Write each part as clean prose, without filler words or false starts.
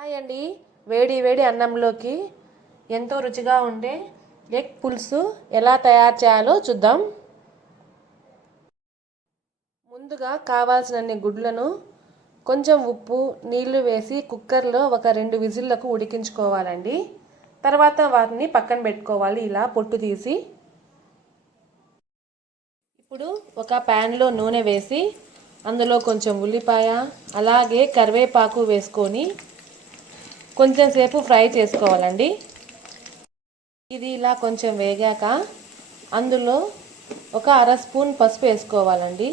Hi అండి. వేడి వేడి అన్నంలోకి ఎంతో రుచిగా ఉండే ఎగ్ పులుసు ఎలా తయారు చేయాలో చూద్దాం. ముందుగా కావాల్సినన్ని గుడ్లను కొంచెం ఉప్పు నీళ్లు వేసి కుక్కర్లో ఒక 2 విజిల్లకు ఉడికించుకోవాలండి. తర్వాత వాటిని పక్కన పెట్టుకోవాలి, ఇలా పొట్టు తీసి. ఇప్పుడు ఒక ప్యాన్లో నూనె వేసి అందులో కొంచెం ఉల్లిపాయ అలాగే కరివేపాకు వేసుకొని కొంచెం సేపు ఫ్రై చేసుకోవాలండి. ఇది ఇలా కొంచెం వేగాక అందులో ఒక 1/2 స్పూన్ పసుపు వేసుకోవాలండి.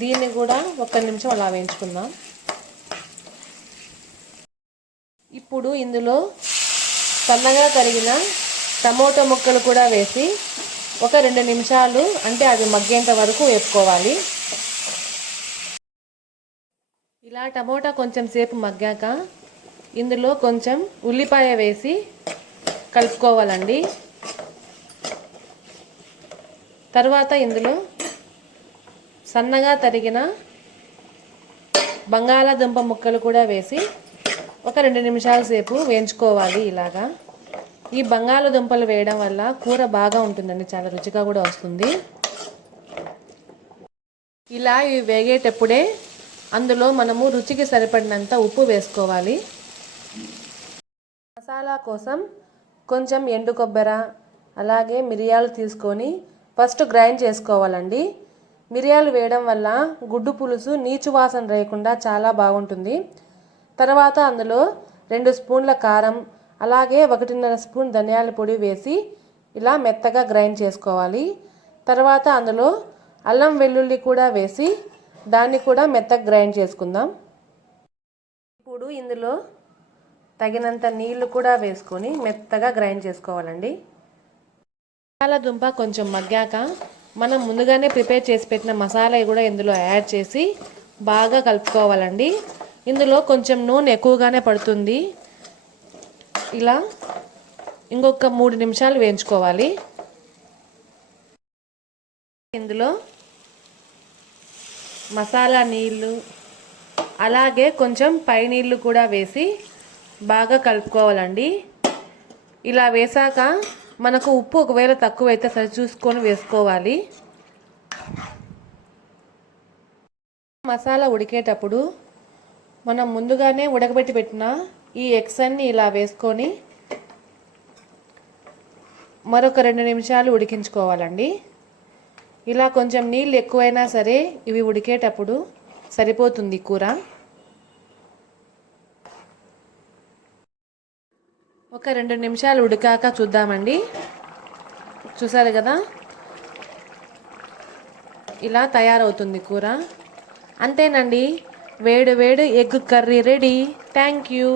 దీన్ని కూడా 1 నిమిషం అలా వేయించుకుందాం. ఇప్పుడు ఇందులో సన్నగా తరిగిన టమోటా ముక్కలు కూడా వేసి ఒక 2 నిమిషాలు, అంటే అది మగ్గేంత వరకు వేపుకోవాలి. ఇలా టమోటా కొంచెం సేపు మగ్గాక ఇందులో కొంచెం ఉల్లిపాయ వేసి కలుపుకోవాలండి. తర్వాత ఇందులో సన్నగా తరిగిన బంగాళాదుంప ముక్కలు కూడా వేసి ఒక 2 నిమిషాల సేపు వేయించుకోవాలి. ఇలాగా ఈ బంగాళాదుంపలు వేయడం వల్ల కూర బాగా ఉంటుందండి, చాలా రుచిగా కూడా వస్తుంది. ఇలా ఇవి వేగేటప్పుడే అందులో మనము రుచికి సరిపడినంత ఉప్పు వేసుకోవాలి. మసాలా కోసం కొంచెం ఎండు కొబ్బరి అలాగే మిరియాలు తీసుకొని ఫస్ట్ గ్రైండ్ చేసుకోవాలండి. మిరియాలు వేయడం వల్ల గుడ్డు పులుసు నీచు వాసన లేకుండా చాలా బాగుంటుంది. తర్వాత అందులో 2 స్పూన్ల కారం అలాగే 1.5 స్పూన్ ధనియాల పొడి వేసి ఇలా మెత్తగా గ్రైండ్ చేసుకోవాలి. తర్వాత అందులో అల్లం వెల్లుల్లి కూడా వేసి దాన్ని కూడా మెత్తగా గ్రైండ్ చేసుకుందాం. ఇప్పుడు ఇందులో తగినంత నీళ్లు కూడా వేసుకొని మెత్తగా గ్రైండ్ చేసుకోవాలండి. బంగాళాదుంప కొంచెం మగ్గాక మనం ముందుగానే ప్రిపేర్ చేసి పెట్టిన మసాలా కూడా ఇందులో యాడ్ చేసి బాగా కలుపుకోవాలండి. ఇందులో కొంచెం నూనె ఎక్కువగానే పడుతుంది. ఇలా ఇంకొక 3 నిమిషాలు వేయించుకోవాలి. ఇందులో మసాలా నీళ్ళు అలాగే కొంచెం పై నీళ్ళు కూడా వేసి బాగా కలుపుకోవాలండి. ఇలా వేసాక మనకు ఉప్పు ఒకవేళ తక్కువైతే సరి చూసుకొని వేసుకోవాలి. మసాలా ఉడికేటప్పుడు మనం ముందుగానే ఉడకబెట్టి పెట్టిన ఈ ఎగ్స్ అన్ని ఇలా వేసుకొని మరొక 2 నిమిషాలు ఉడికించుకోవాలండి. ఇలా కొంచెం నీళ్ళు ఎక్కువైనా సరే ఇవి ఉడికేటప్పుడు సరిపోతుంది కూర. ఒక 2 నిమిషాలు ఉడికాక చూద్దామండి. చూసారు కదా, ఇలా తయారవుతుంది కూర. అంతేనండి, వేడి వేడి egg curry ready. Thank you.